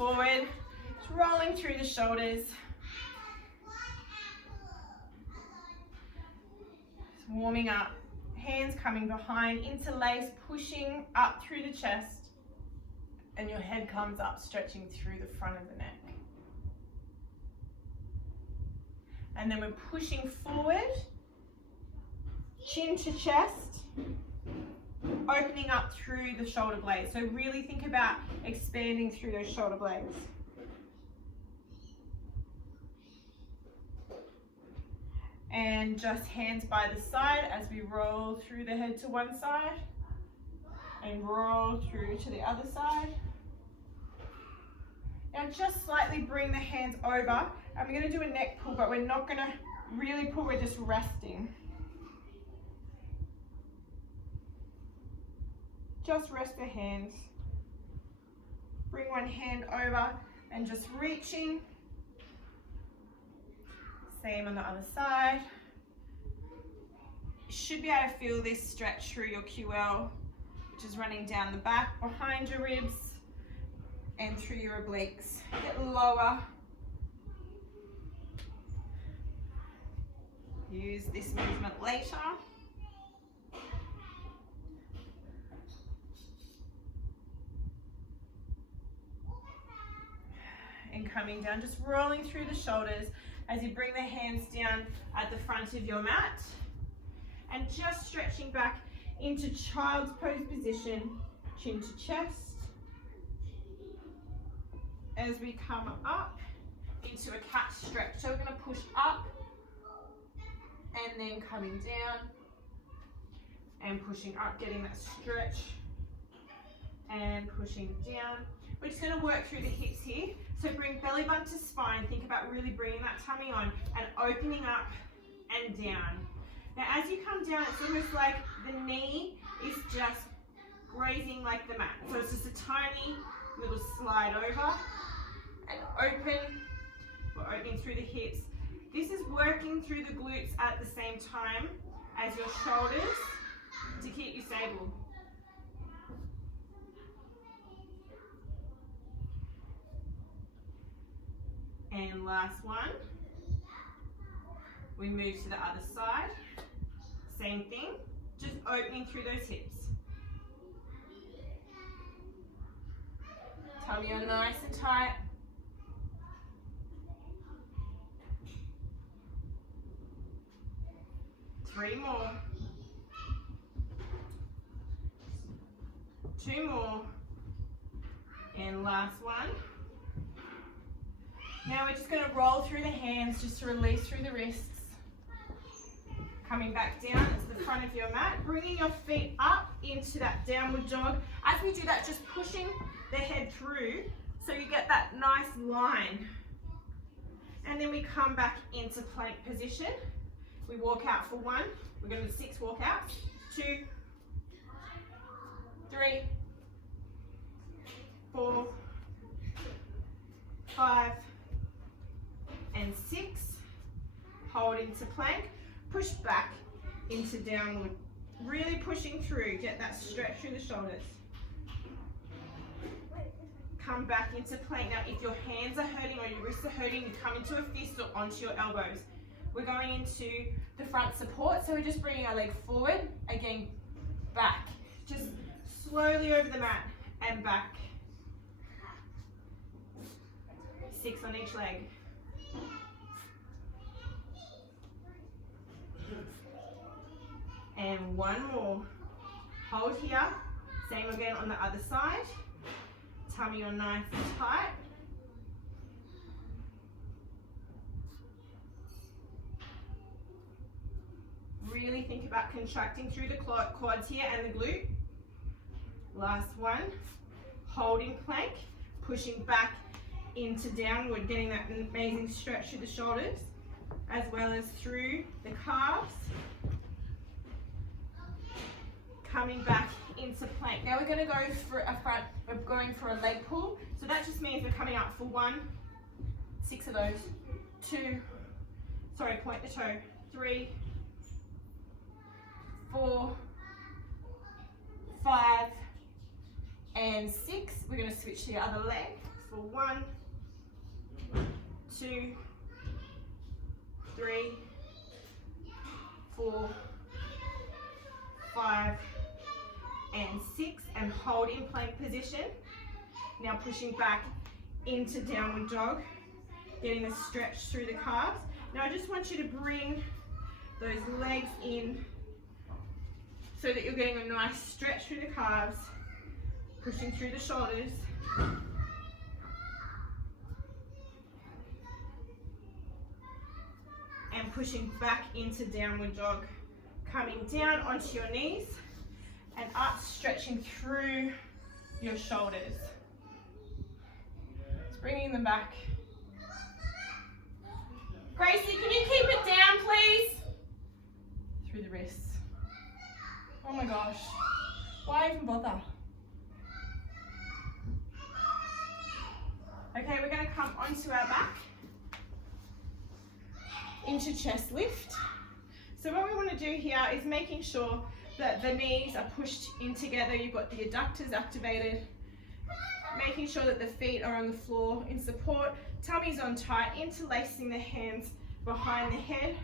forward, just rolling through the shoulders. Just warming up, hands coming behind, interlace, pushing up through the chest, and your head comes up, stretching through the front of the neck. And then we're pushing forward, chin to chest, opening up through the shoulder blades. So really think about expanding through those shoulder blades. And just hands by the side as we roll through the head to one side and roll through to the other side. Now just slightly bring the hands over. And we're going to do a neck pull, but we're not going to really pull, we're just resting. Just rest the hands. Bring one hand over and just reaching. Same on the other side. You should be able to feel this stretch through your QL, which is running down the back, behind your ribs, and through your obliques. Get lower. Use this movement later. And coming down, just rolling through the shoulders as you bring the hands down at the front of your mat. And just stretching back into child's pose position, chin to chest. As we come up into a cat stretch. So we're going to push up and then coming down and pushing up, getting that stretch and pushing down. We're just going to work through the hips here. So bring belly button to spine. Think about really bringing that tummy on and opening up and down. Now as you come down, it's almost like the knee is just grazing like the mat. So it's just a tiny little slide over and open. We're opening through the hips. This is working through the glutes at the same time as your shoulders to keep you stable. And last one. We move to the other side. Same thing, just opening through those hips. Tummy on nice and tight. Three more. Two more. And last one. Now we're just going to roll through the hands just to release through the wrists. Coming back down into the front of your mat, bringing your feet up into that downward dog. As we do that, just pushing the head through so you get that nice line. And then we come back into plank position. We walk out for one. We're going to do 6 walkouts. 2, 3, 4, 5, and 6. Hold into plank. Push back into downward. Really pushing through. Get that stretch through the shoulders. Come back into plank. Now if your hands are hurting or your wrists are hurting, you come into a fist or onto your elbows. We're going into the front support, so we're just bringing our leg forward, again, back. Just slowly over the mat and back. 6 on each leg. And one more. Hold here. Same again on the other side. Tummy on nice and tight. Really think about contracting through the quads here and the glute. Last one. Holding plank. Pushing back into downward. Getting that amazing stretch through the shoulders as well as through the calves. Coming back into plank. Now we're going to go for a leg pull. So that just means we're coming up for 1, 6 of those. 2, sorry, point the toe. 3, 4, 5, and 6. We're going to switch to the other leg. for 1, 2, 3, 4, 5, and 6, and hold in plank position. Now pushing back into downward dog, getting a stretch through the calves. Now I just want you to bring those legs in so that you're getting a nice stretch through the calves, pushing through the shoulders. And pushing back into downward dog, coming down onto your knees and up, stretching through your shoulders. Just bringing them back. Gracie, can you keep it down, please? Through the wrists. Oh my gosh, why even bother? Okay, we're going to come onto our back into chest lift. So what we want to do here is making sure that the knees are pushed in together. You've got the adductors activated, making sure that the feet are on the floor in support, tummy's on tight, interlacing the hands behind the head.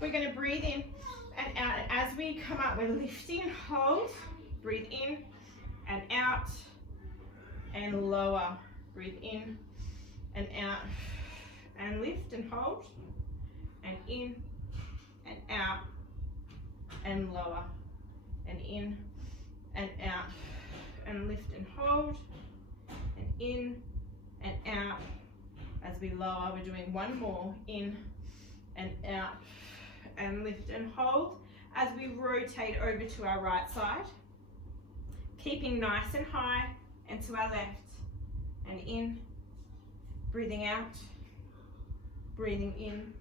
We're going to breathe in and out. As we come up, we're lifting and hold. Breathe in and out and lower. Breathe in and out and lift and hold and in and out and lower and in and out and lift and hold and in and out. As we lower, we're doing one more, in and out and lift and hold. As we rotate over to our right side, keeping nice and high, and to our left, and in, breathing out, breathing in,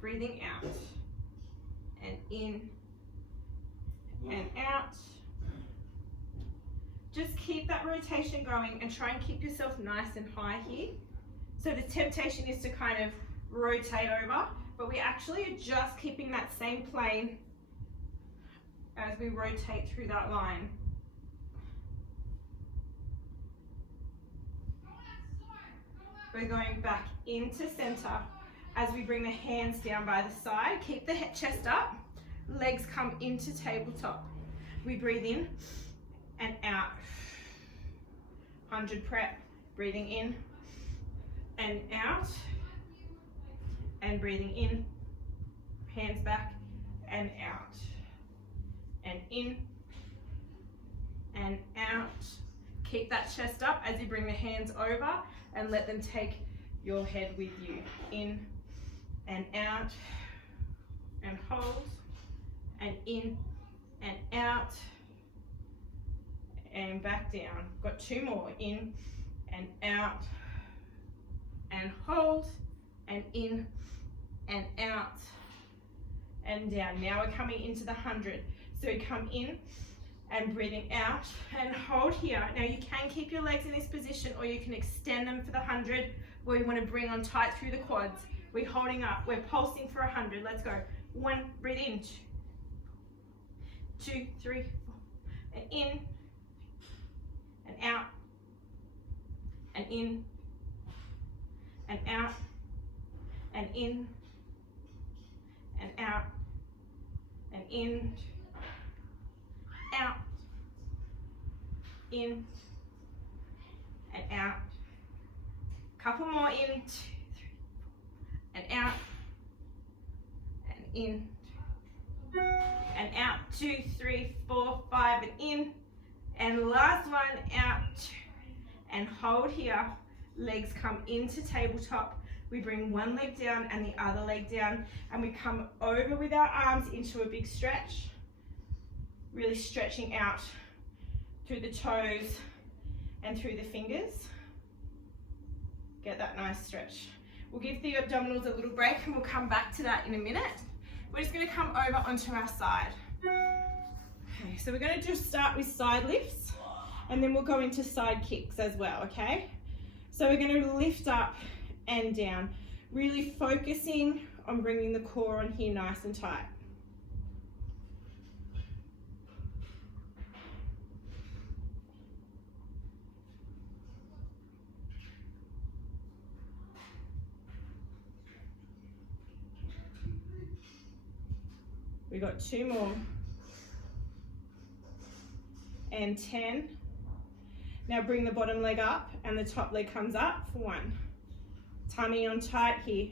breathing out, and in and out. Just keep that rotation going and try and keep yourself nice and high here. So the temptation is to kind of rotate over, but we actually are just keeping that same plane as we rotate through that line. We're going back into center as we bring the hands down by the side. Keep the chest up, legs come into tabletop. We breathe in and out. 100 prep, breathing in and out, and breathing in, hands back and out, and in and out. Keep that chest up as you bring the hands over and let them take your head with you. In and out and hold, and in and out and back down. Got 2 more, in and out and hold, and in and out and down. Now we're coming into the 100. So we come in and breathing out and hold here. Now you can keep your legs in this position, or you can extend them for the 100 where you want to bring on tight through the quads. We're holding up, we're pulsing for 100. Let's go. 1, breathe in, 2, 3, 4, and in and out and in and out and in and out and in, out, in and out. Couple more, in, 2, 3, and out and in and out, 2, 3, 4, 5, and in, and last one, out and hold here. Legs come into tabletop. We bring one leg down and the other leg down, and we come over with our arms into a big stretch, really stretching out through the toes and through the fingers. Get that nice stretch. We'll give the abdominals a little break and we'll come back to that in a minute. We're just going to come over onto our side. Okay, so we're going to just start with side lifts, and then we'll go into side kicks as well, okay? So we're going to lift up and down, really focusing on bringing the core on here nice and tight. We got 2 more. And 10. Now bring the bottom leg up and the top leg comes up for 1. Tummy on tight here.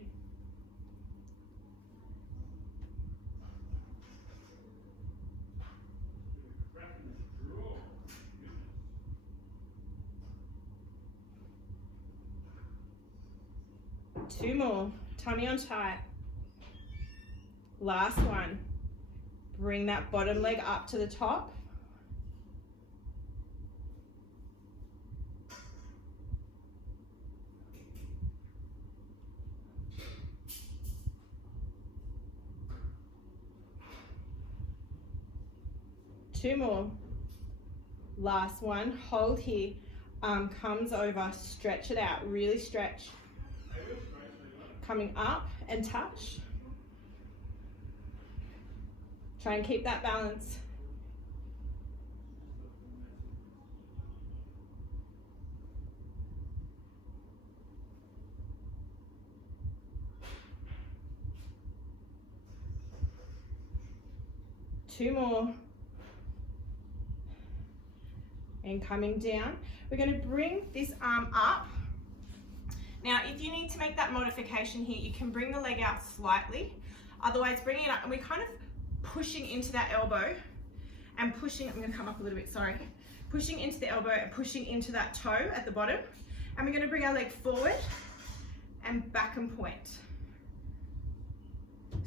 Two more. Tummy on tight. Last one. Bring that bottom leg up to the top. Two more. Last one. Hold here. Arm comes over. Stretch it out. Really stretch. Coming up and touch. Try and keep that balance. Two more. And coming down. We're going to bring this arm up. Now, if you need to make that modification here, you can bring the leg out slightly. Otherwise, bring it up, and we're kind of pushing into that elbow and pushing, I'm going to come up a little bit, sorry. Pushing into the elbow and pushing into that toe at the bottom. And we're going to bring our leg forward and back and point.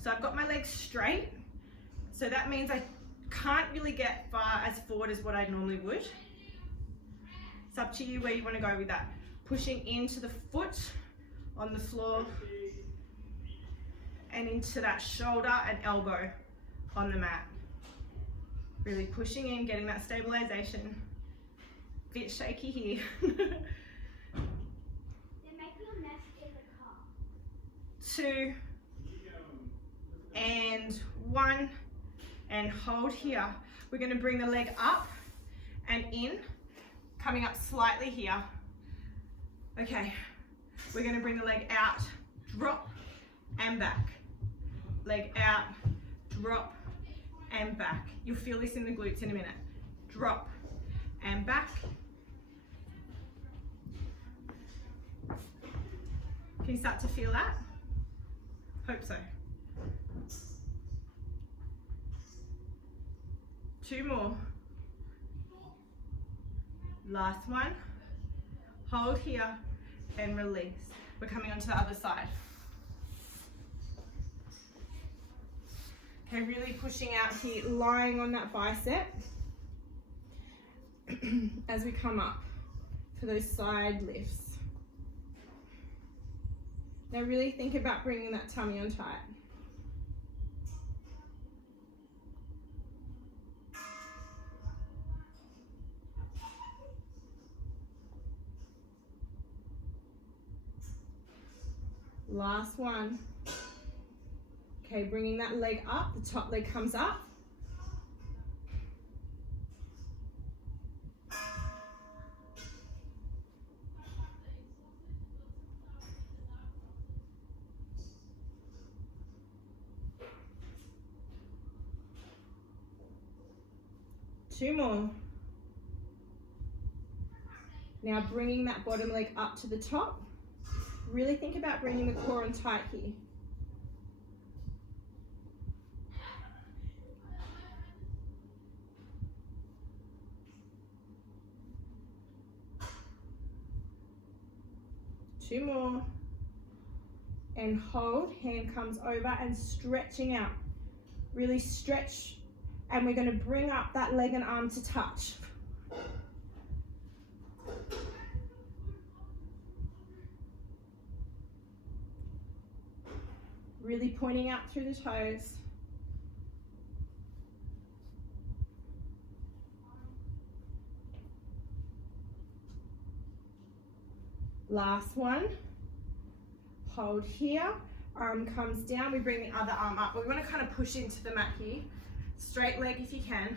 So I've got my legs straight. So that means I can't really get far as forward as what I normally would. It's up to you where you want to go with that. Pushing into the foot on the floor and into that shoulder and elbow on the mat. Really pushing in, getting that stabilization. Bit shaky here. They're making a mess in the car. 2 and 1 and hold here. We're going to bring the leg up and in, coming up slightly here. Okay, we're going to bring the leg out, drop and back. Leg out, drop and back. You'll feel this in the glutes in a minute. Drop and back. Can you start to feel that? Hope so. 2 more. Last one. Hold here and release. We're coming onto the other side. Okay, really pushing out here, lying on that bicep as we come up for those side lifts. Now really think about bringing that tummy on tight. Last one. Okay, bringing that leg up, the top leg comes up. Two more. Now bringing that bottom leg up to the top. Really think about bringing the core on tight here. Two more. And hold, hand comes over and stretching out. Really stretch, and we're going to bring up that leg and arm to touch. Really pointing out through the toes. Last one. Hold here. Arm comes down. We bring the other arm up. We want to kind of push into the mat here. Straight leg if you can.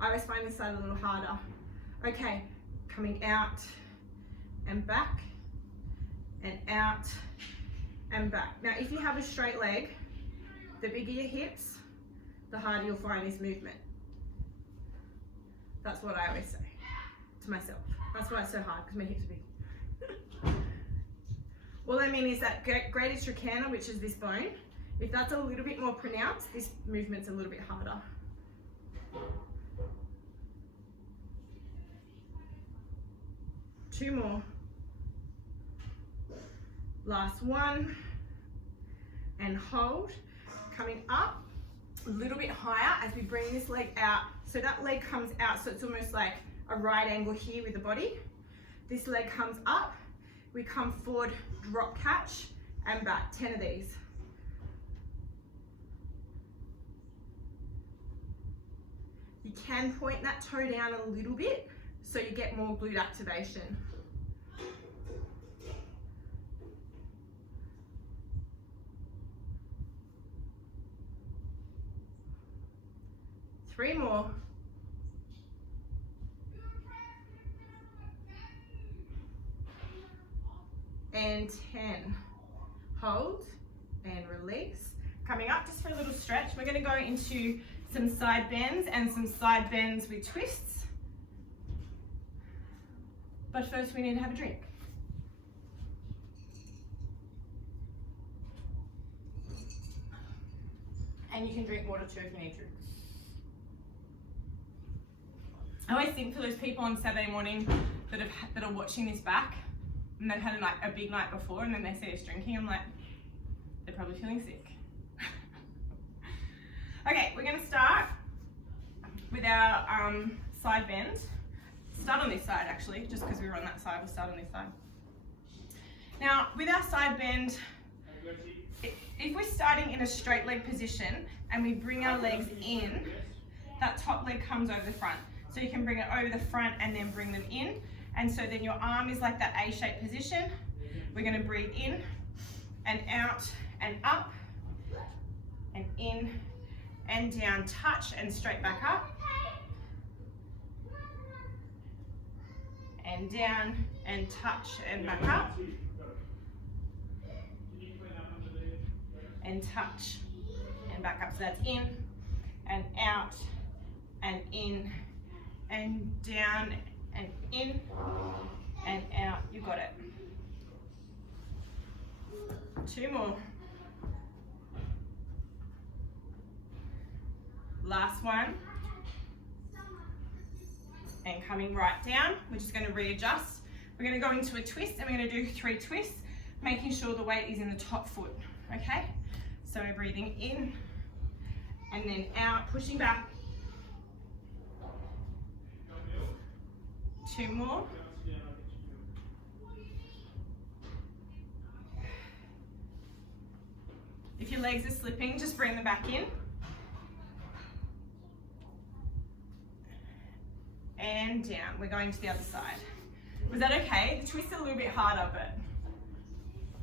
I always find this side a little harder. Okay, coming out and back and out and back. Now if you have a straight leg, the bigger your hips, the harder you'll find this movement. That's what I always say to myself. That's why it's so hard, because my hips are big. All I mean is that greatest trochanter, which is this bone, if that's a little bit more pronounced, this movement's a little bit harder. Two more. Last one. And hold. Coming up a little bit higher as we bring this leg out. So that leg comes out, so it's almost like a right angle here with the body. This leg comes up. We come forward, drop catch, and back. 10 of these. You can point that toe down a little bit so you get more glute activation. Three more. And 10. Hold and release. Coming up just for a little stretch, we're going to go into some side bends and some side bends with twists. But first we need to have a drink. And you can drink water too if you need to. I always think for those people on Saturday morning that are watching this back and they've had a big night before and then they see us drinking, I'm like, they're probably feeling sick. Okay, we're going to start with our side bend. Start on this side actually, just because we were on that side, we'll start on this side. Now, with our side bend, if we're starting in a straight leg position and we bring our legs in, that top leg comes over the front. So you can bring it over the front and then bring them in. And so then your arm is like that A-shaped position. We're going to breathe in and out and up and in and down, touch and straight back up. And down and touch and back up. And touch and back up. So that's in and out and in and down and in and out. You got it. Two more. Last one. And coming right down, we're just going to readjust. We're going to go into a twist and we're going to do 3 twists, making sure the weight is in the top foot. Okay? So we're breathing in and then out, pushing back. 2 more. If your legs are slipping, just bring them back in. And down. We're going to the other side. Was that okay? The twists are a little bit harder, but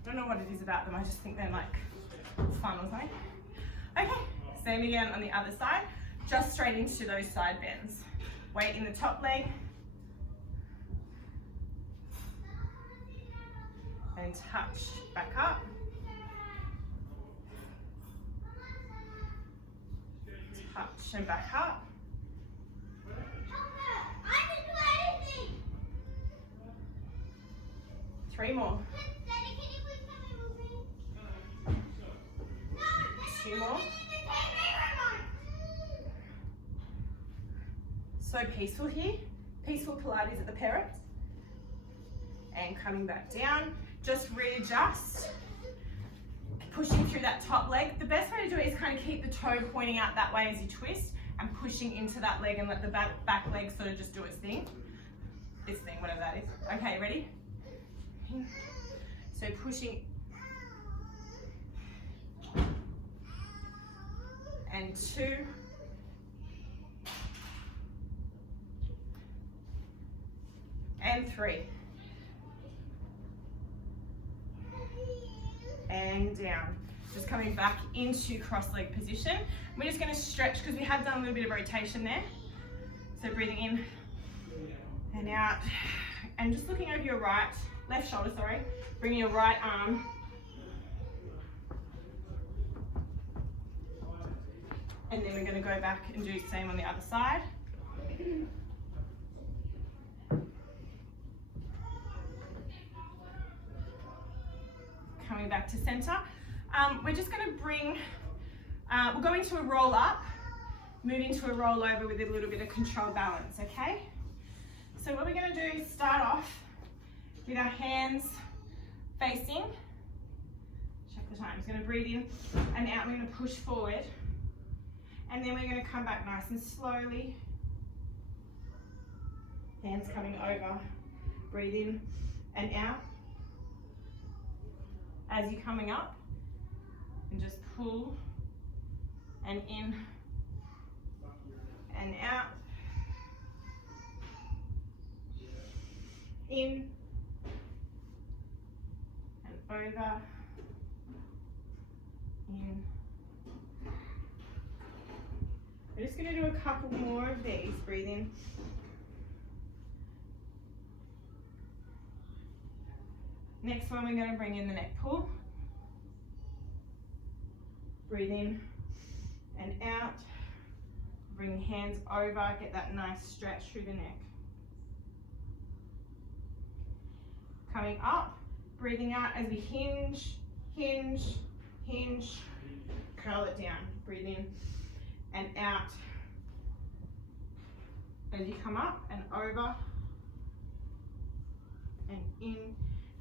I don't know what it is about them. I just think they're like fun or something. Okay, same again on the other side. Just straight into those side bends. Weight in the top leg. And touch back up. Touch and back up. Three more. 2 more. So peaceful here. Peaceful Pilates at the parrot. And coming back down. Just readjust. Pushing through that top leg. The best way to do it is kind of keep the toe pointing out that way as you twist and pushing into that leg and let the back leg sort of just do its thing. Its thing, whatever that is. Okay, ready? So pushing and 2 and 3 and down. Just coming back into cross leg position. We're just going to stretch because we have done a little bit of rotation there. So breathing in and out and just looking over your left shoulder, sorry. Bringing your right arm And then we're going to go back and do the same on the other side. Coming back to center. We're just going to bring, we'll go into a roll up, move into a roll over with a little bit of control balance, okay? So what we're going to do is start off with our hands facing. Check the time. It's going to breathe in and out. We're going to push forward. And then we're going to come back nice and slowly. Hands coming over. Breathe in and out. As you're coming up, and just pull and in and out. In and over. In. We're just going to do a couple more of these. Breathe in. Next one, we're going to bring in the neck pull. Breathe in and out. Bring hands over, get that nice stretch through the neck. Coming up, breathing out as we hinge, hinge, hinge, curl it down. Breathe in and out. As you come up and over and in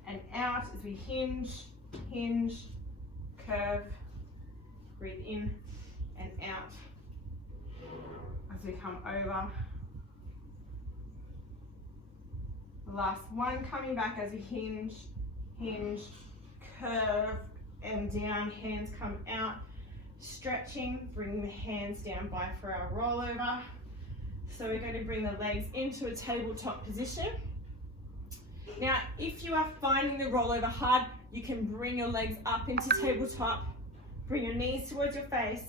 and out as we hinge, hinge, curve, breathe in and out as we come over. The last one, coming back as we hinge, hinge, curve and down, hands come out, stretching, bring the hands down by for our rollover. So we're going to bring the legs into a tabletop position. Now, if you are finding the rollover hard, you can bring your legs up into tabletop, bring your knees towards your face,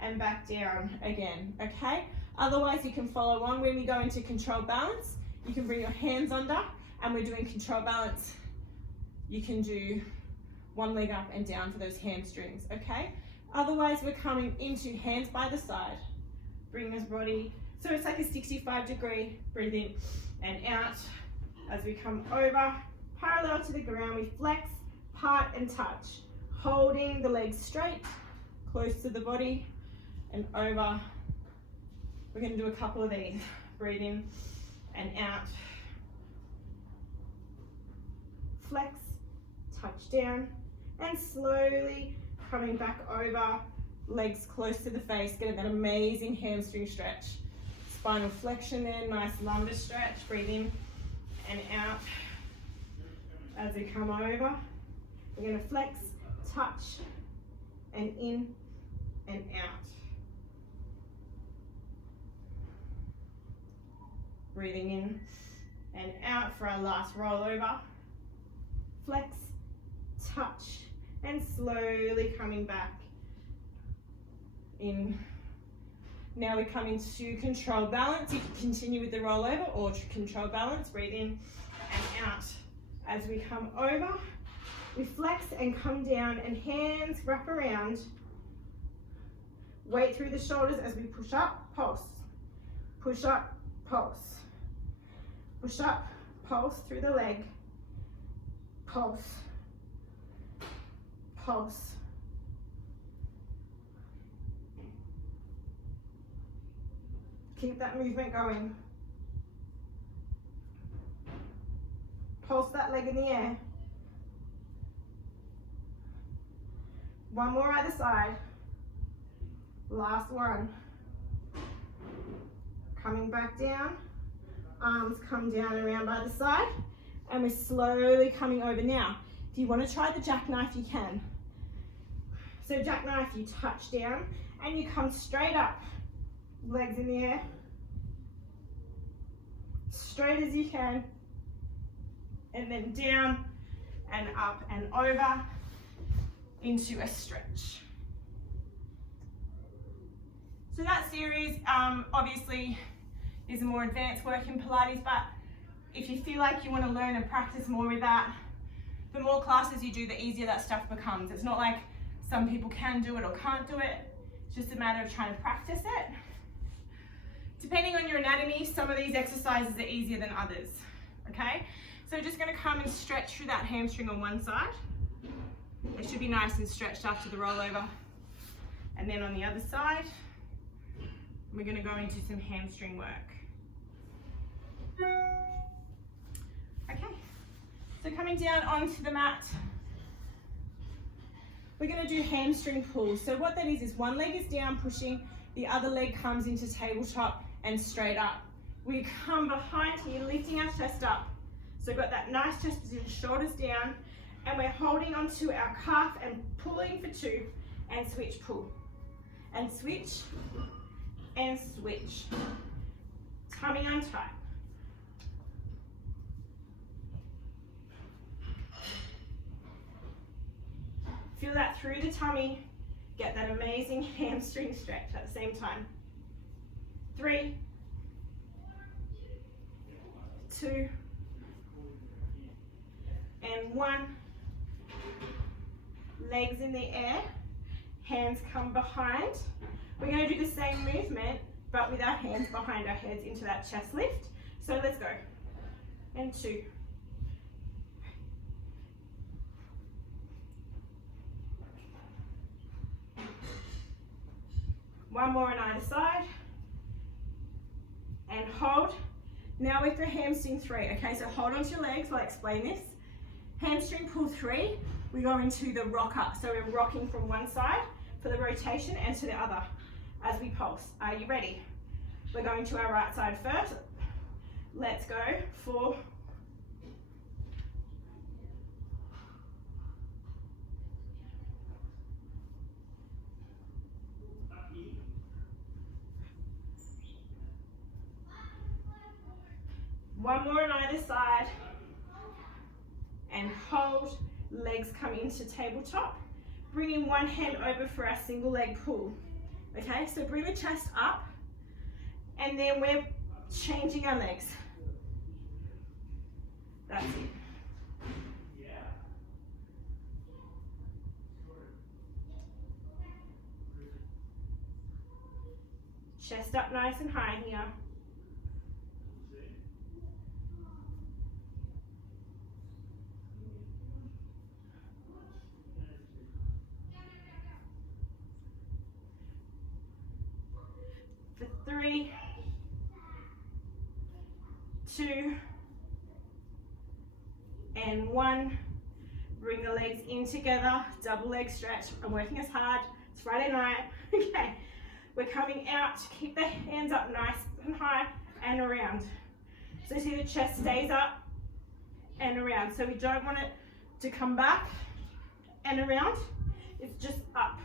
and back down again, okay? Otherwise, you can follow on. When we go into control balance, you can bring your hands under, and we're doing control balance. You can do one leg up and down for those hamstrings, okay? Otherwise, we're coming into hands by the side. Bring this body, so it's like a 65-degree, breathe in and out. As we come over, parallel to the ground, we flex, part and touch, holding the legs straight, close to the body, and over. We're going to do a couple of these. Breathe in and out. Flex, touch down, and slowly coming back over, legs close to the face, getting that amazing hamstring stretch. Spinal flexion there, nice lumbar stretch. Breathe in and out. As we come over, we're going to flex, touch, and in and out. Breathing in and out for our last rollover. Flex, touch, and slowly coming back in. Now we come into control balance. You can continue with the rollover or control balance. Breathe in and out. As we come over, we flex and come down, and hands wrap around. Weight through the shoulders as we push up, pulse. Push up, pulse. Push up, pulse through the leg. Pulse. Pulse. Keep that movement going. Pulse that leg in the air. One more either side. Last one. Coming back down. Arms come down and around by the side. And we're slowly coming over now. If you want to try the jackknife, you can. So jackknife, you touch down and you come straight up. Legs in the air. Straight as you can. And then down and up and over into a stretch. So that series obviously is a more advanced work in Pilates, but if you feel like you want to learn and practice more with that, the more classes you do, the easier that stuff becomes. It's not like some people can do it or can't do it. It's just a matter of trying to practice it. Depending on your anatomy, some of these exercises are easier than others, okay? So just gonna come and stretch through that hamstring on one side. It should be nice and stretched after the rollover. And then on the other side, we're gonna go into some hamstring work. Okay, so coming down onto the mat, we're gonna do hamstring pulls. So what that is one leg is down pushing, the other leg comes into tabletop and straight up. We come behind here, lifting our chest up. So we've got that nice chest position, shoulders down, and we're holding onto our calf and pulling for 2, and switch, pull. And switch, and switch. Tummy untight. Feel that through the tummy, get that amazing hamstring stretch at the same time. 3, 2, and 1. Legs in the air, hands come behind. We're going to do the same movement, but with our hands behind our heads into that chest lift. So let's go. And 2. One more on either side. And hold. Now with the hamstring 3, okay? So hold onto your legs while I explain this. Hamstring pull 3, we go into the rocker. So we're rocking from one side for the rotation and to the other as we pulse. Are you ready? We're going to our right side first. Let's go for 1 more on either side, and hold, legs come into tabletop. Bringing one hand over for our single leg pull. Okay, so bring the chest up, and then we're changing our legs. That's it. Chest up nice and high here. For 3, 2, and 1. Bring the legs in together, double leg stretch. I'm working as hard. It's Friday night. Okay. We're coming out, keep the hands up nice and high and around. So see the chest stays up and around. So we don't want it to come back and around. It's just up.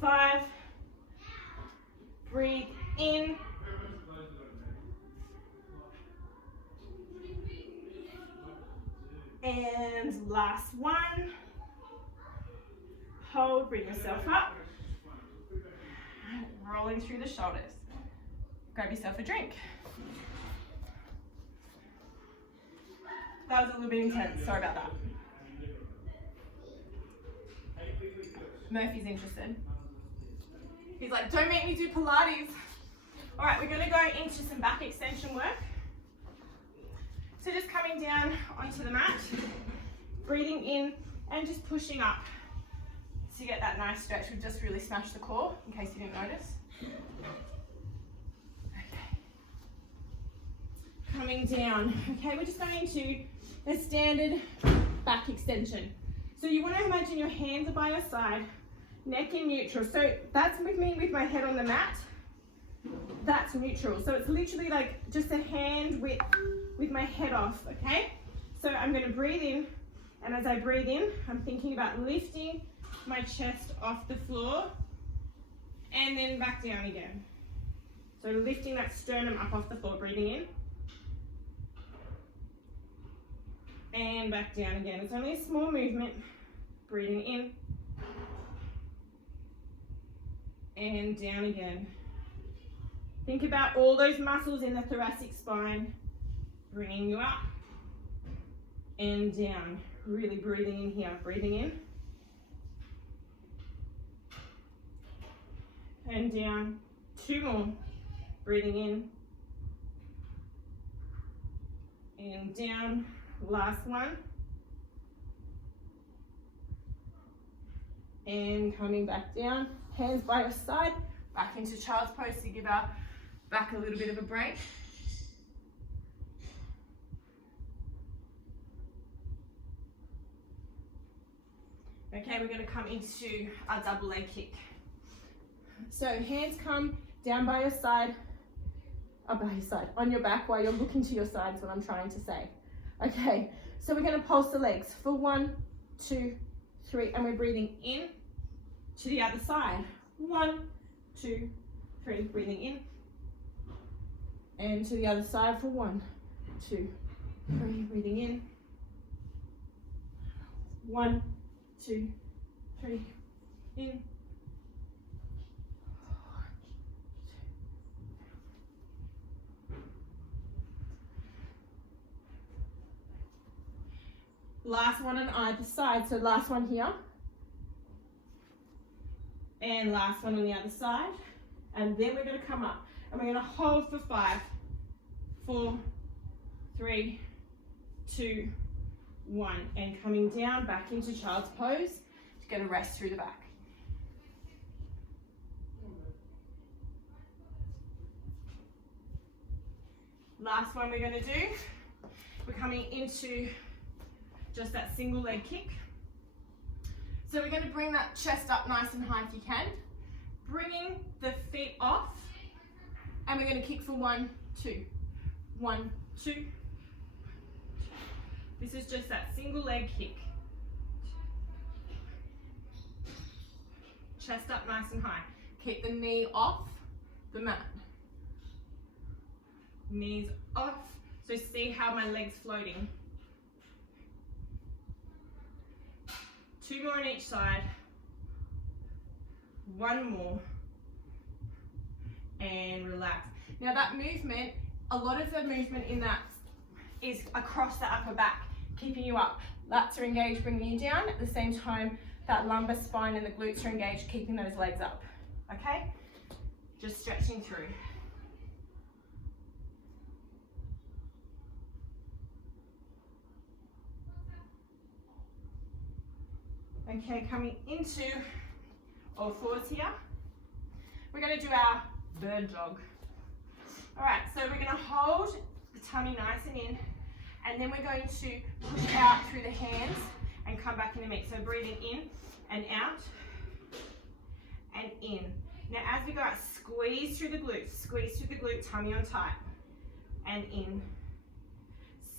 5, breathe in. And last one. Hold, bring yourself up. Rolling through the shoulders. Grab yourself a drink. That was a little bit intense, sorry about that. Murphy's interested. He's like, don't make me do Pilates. All right, we're gonna go into some back extension work. So just coming down onto the mat, breathing in and just pushing up. So you get that nice stretch. We've just really smashed the core, in case you didn't notice. Okay. Coming down. Okay, we're just going into a standard back extension. So you want to imagine your hands are by your side, neck in neutral. So that's with me with my head on the mat. That's neutral. So it's literally like just a hand width with my head off, okay? So I'm going to breathe in, and as I breathe in, I'm thinking about lifting my chest off the floor and then back down again. So lifting that sternum up off the floor, breathing in and back down again. It's only a small movement. Breathing in and down again. Think about all those muscles in the thoracic spine bringing you up and down. Really breathing in here, breathing in and down. 2 more. Breathing in and down. Last one. And coming back down. Hands by your side. Back into child's pose to give our back a little bit of a break. Okay, we're going to come into our double leg kick. So hands come down by your side, up by your side, on your back while you're looking to your side is what I'm trying to say. Okay, so we're going to pulse the legs for 1, 2, 3, and we're breathing in to the other side. 1, 2, 3, breathing in, and to the other side for 1, 2, 3, breathing in. 1, 2, 3, in. Last one on either side, so last one here. And last one on the other side. And then we're going to come up. And we're going to hold for 5, 4, 3, 2, 1. And coming down back into child's pose to get a rest through the back. Last one we're going to do. We're coming into just that single leg kick. So we're going to bring that chest up nice and high if you can. Bringing the feet off. And we're going to kick for 1, 2. 1, 2. This is just that single leg kick. Chest up nice and high. Keep the knee off the mat. Knees off. So see how my leg's floating. 2 more on each side. 1 more. And relax. Now that movement, a lot of the movement in that is across the upper back, keeping you up. Lats are engaged, bringing you down. At the same time, that lumbar spine and the glutes are engaged, keeping those legs up. Okay? Just stretching through. Okay, coming into all fours here. We're going to do our bird dog. All right, so we're going to hold the tummy nice and in, and then we're going to push out through the hands and come back in the mix. So breathing in and out and in. Now as we go out, squeeze through the glute, tummy on tight, and in.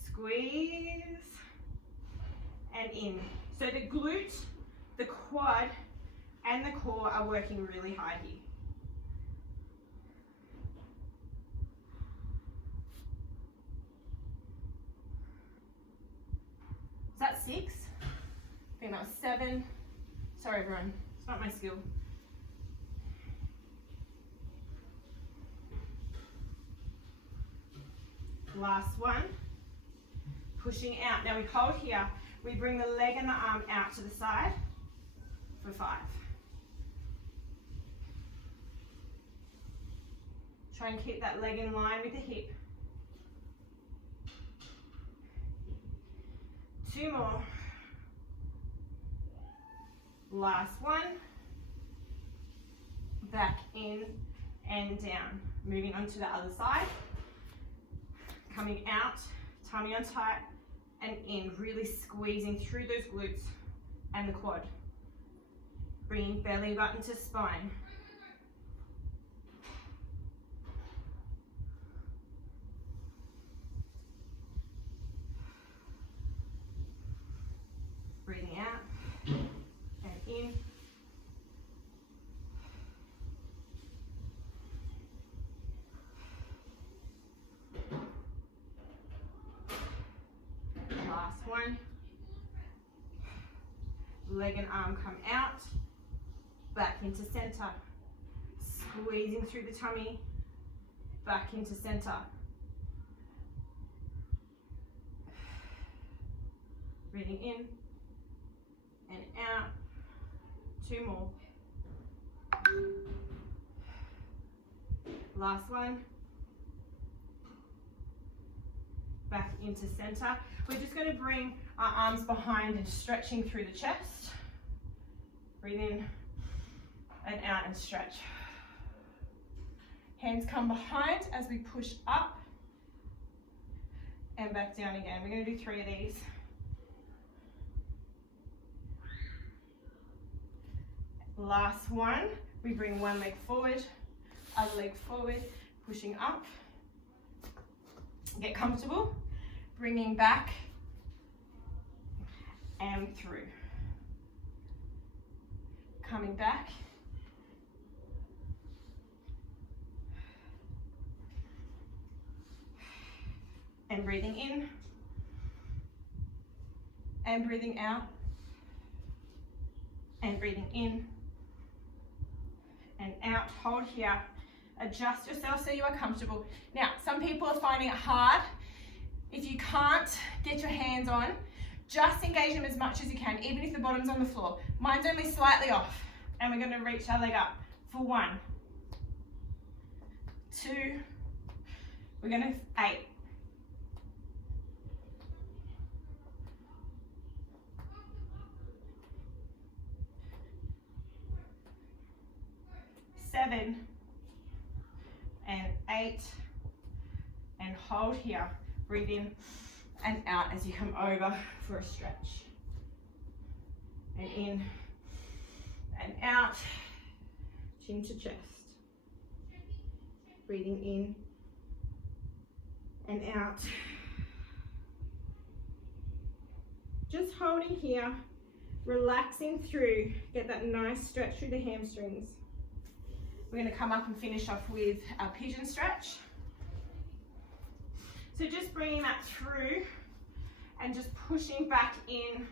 Squeeze and in. So the glute, the quad, and the core are working really hard here. Is that 6? I think that was 7. Sorry everyone, it's not my skill. Last one. Pushing out. Now we hold here. We bring the leg and the arm out to the side for 5. Try and keep that leg in line with the hip. 2 more. Last one. Back in and down. Moving on to the other side. Coming out, tummy on tight, and in, really squeezing through those glutes and the quad. Bringing belly button to spine. Breathing out and in. Last one. Leg and arm come out, back into center. Squeezing through the tummy, back into center. Breathing in and out. 2 more. Last one. Back into center. We're just going to bring our arms behind and stretching through the chest. Breathe in and out and stretch. Hands come behind as we push up and back down again. We're going to do 3 of these. Last one. We bring one leg forward, other leg forward, pushing up. Get comfortable, bringing back and through. Coming back. And breathing in. And breathing out. And breathing in. And out. Hold here. Adjust yourself so you are comfortable. Now, some people are finding it hard. If you can't get your hands on, just engage them as much as you can, even if the bottom's on the floor. Mine's only slightly off. And we're going to reach our leg up for 1, 2, we're going to 8. 7 and 8, and hold here. Breathe in and out as you come over for a stretch. And in and out, chin to chest. Breathing in and out. Just holding here, relaxing through, get that nice stretch through the hamstrings. We're going to come up and finish off with our pigeon stretch. So just bringing that through and just pushing back in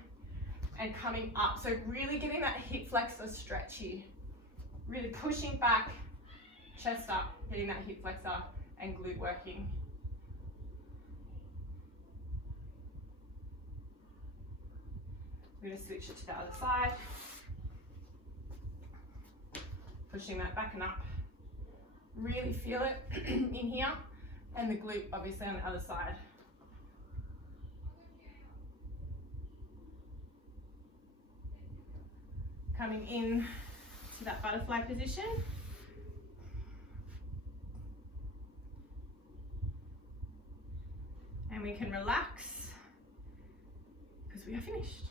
and coming up. So really getting that hip flexor stretch here. Really pushing back, chest up, getting that hip flexor and glute working. We're going to switch it to the other side. Pushing that back and up. Really feel it in here, and the glute obviously on the other side. Coming in to that butterfly position. And we can relax because we are finished.